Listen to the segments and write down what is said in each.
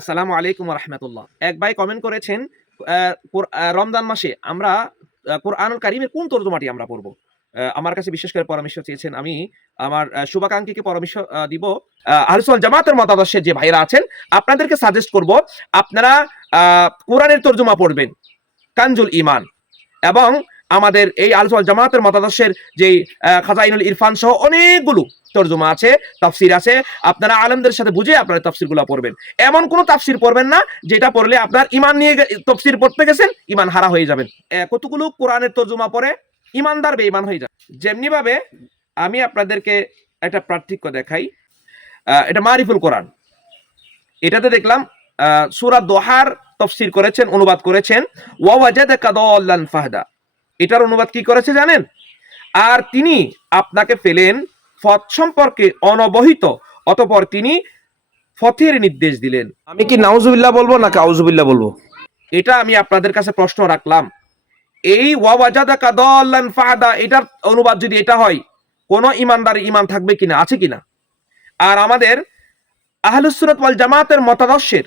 আসসালামু আলাইকুম ওয়া রাহমাতুল্লাহ। এক ভাই কমেন্ট করেছেন, রমজান মাসে আমরা কোরআনুল কারীমের কোন তর্জমাটি আমরা পড়ব? আমার কাছে বিশেষ করে পরামর্শ চেয়েছেন। আমি আমার শুভাকাঙ্ক্ষীকে পরামর্শ দিব। আহলে সুন্নাত জামাতের মতাদর্শের যে ভাইরা আছেন, আপনাদেরকে সাজেস্ট করব আপনারা কোরআনের তর্জমা পড়বেন, কানজুল ঈমান। এবং আমাদের এই আহলে সুন্নাত জামাতের মতাদর্শের যেই খাজাইনুল ইরফান সহ অনেকগুলো তর্জমা আছে, তাফসির আছে। আপনারা আলেমদের সাথে বুঝে আপনারা তাফসিরগুলো পড়বেন। এমন কোন তাফসির পড়বেন না যেটা পড়লে আপনার ঈমান নিয়ে তাফসির পড়তে গেছেন, ঈমান হারা হয়ে যাবেন। কতগুলো কোরআনের তর্জমা পড়ে ঈমানদার বেঈমান হয়ে যায়। যেমনি ভাবে আমি আপনাদেরকে একটা পার্থক্য দেখাই। এটা মারিফুল কোরআন, এটাতে দেখলাম সূরা দোহার তাফসির করেছেন, অনুবাদ করেছেন ওয়া ওয়াজাদাকা দাল্লান ফাহদা। এটার অনুবাদ কি করেছে জানেন? আর তিনি আপনাকে পেলেন পথ সম্পর্কে অনবহিত, অতঃপর তিনি পথের নির্দেশ দিলেন। আমি কি নাউজুবিল্লাহ বলবো না কাউজুবিল্লাহ বলবো? এটা আমি আপনাদের কাছে প্রশ্ন রাখলাম। এই ওয়া ওয়াজাদাকা দাল্লান ফাহদা এটার অনুবাদ যদি এটা হয়, কোন ঈমানদার ঈমান থাকবে কিনা, আছে কিনা? আর আমাদের আহলুস সুন্নাত ওয়াল জামাতের মতাদর্শের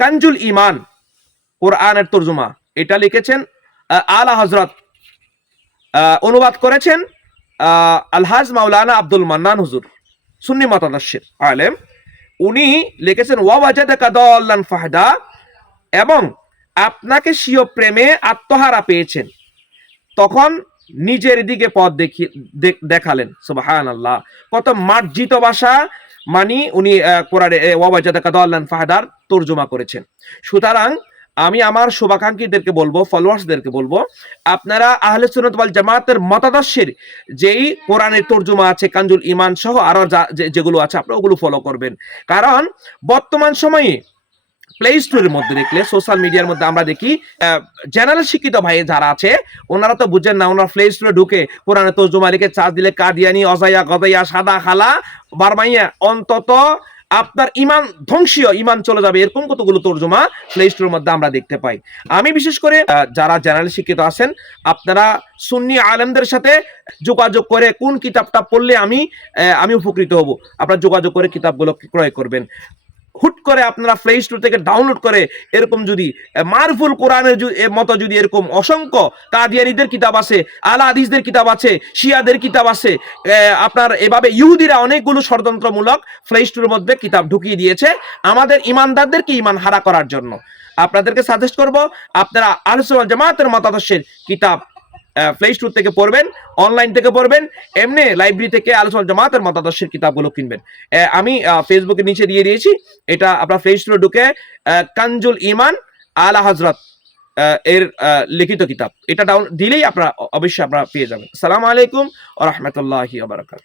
কানজুল ঈমান কোরআনের তর্জমা, এটা লিখেছেন আলা হযরত, অনুবাদ করেছেন আলহাজ মাওলানা আব্দুল মান্নান হুজুর, সুন্নি মতাদর্শের আলেম। উনি লিখেছেন ওয়া ওয়াজাদাকা দাল্লান ফাহদা, এবং আপনাকে স্বীয় প্রেমে আত্মহারা পেয়েছেন, তখন নিজের দিকে পথ দেখালেন। সুবহানাল্লাহ, কত মার্জিত ভাষা। মানে উনি কোরআনে ওয়া ওয়াজাদাকা দাল্লান ফাহদার তর্জমা করেছেন। সুতরাং আমি আমার শুভাকাঙ্ক্ষীদেরকে বলবো, ফলোয়ার্সদেরকে বলবো, আপনারা আহলে সুন্নাত ওয়াল জামাতের মতাদর্শের যেই কোরআনের তর্জমা আছে, কানজুল ঈমান সহ আরো যেগুলো আছে, আপনারা ওগুলো ফলো করবেন। কারণ বর্তমান সময়ে প্লে স্টোরের মধ্যে দেখলে, সোশ্যাল মিডিয়ার মধ্যে আমরা দেখি জেনারেল শিক্ষিত ভাই যারা আছে, ওনারা তো বুঝেন না, ওনারা প্লে স্টোরে ঢুকে কোরআনের তর্জমা লিখে চার্জ দিলে কাদিয়ানি, অজাইয়া, গদাইয়া, সাদা খালা, বারমাইয়া, অন্তত আপনার ঈমান ধ্বংসীয়, ঈমান চলে যাবে, এরকম কতগুলো তর্জমা প্লে স্টোরের মধ্যে আমরা দেখতে পাই। আমি বিশেষ করে যারা জেনারেল শিক্ষিত আছেন, আপনারা সুন্নি আলেমদের সাথে যোগাযোগ করে কোন কিতাবটা পড়লে আমি উপকৃত হব, আপনারা যোগাযোগ করে কিতাবগুলো ক্রয় করবেন। হুট করে আপনারা প্লে স্টোর থেকে ডাউনলোড করে এরকম যদি মারফুল কোরআনের মতো যদি এরকম অসংখ্য কাদিয়ানীদের কিতাব আছে, আলা হাদিসদের কিতাব আছে, শিয়াদের কিতাব আছে, আপনার এভাবে ইহুদিরা অনেকগুলো ষড়যন্ত্রমূলক প্লে স্টোরের মধ্যে কিতাব ঢুকিয়ে দিয়েছে আমাদের ইমানদারদেরকে ঈমান হারা করার জন্য। আপনাদেরকে সাজেস্ট করব আপনারা আহলে সুন্নাত জামাতের মতাদর্শের কিতাব প্লে স্টোর থেকে পড়বেন, অনলাইন থেকে পড়বেন, এমনি লাইব্রেরি থেকে আহলে সুন্নাত জামাতের মতাদর্শের কিতাবগুলো কিনবেন। আমি ফেসবুকের নিচে দিয়ে দিয়েছি, এটা আপনার প্লে স্টোরে ঢুকে কানজুল ঈমান আলা হযরত এর লিখিত কিতাব, এটা ডাউন দিলেই আপনারা অবশ্যই আপনারা পেয়ে যাবেন। আসসালামু আলাইকুম ওয়া রাহমাতুল্লাহি ওয়া বারাকাতুহু।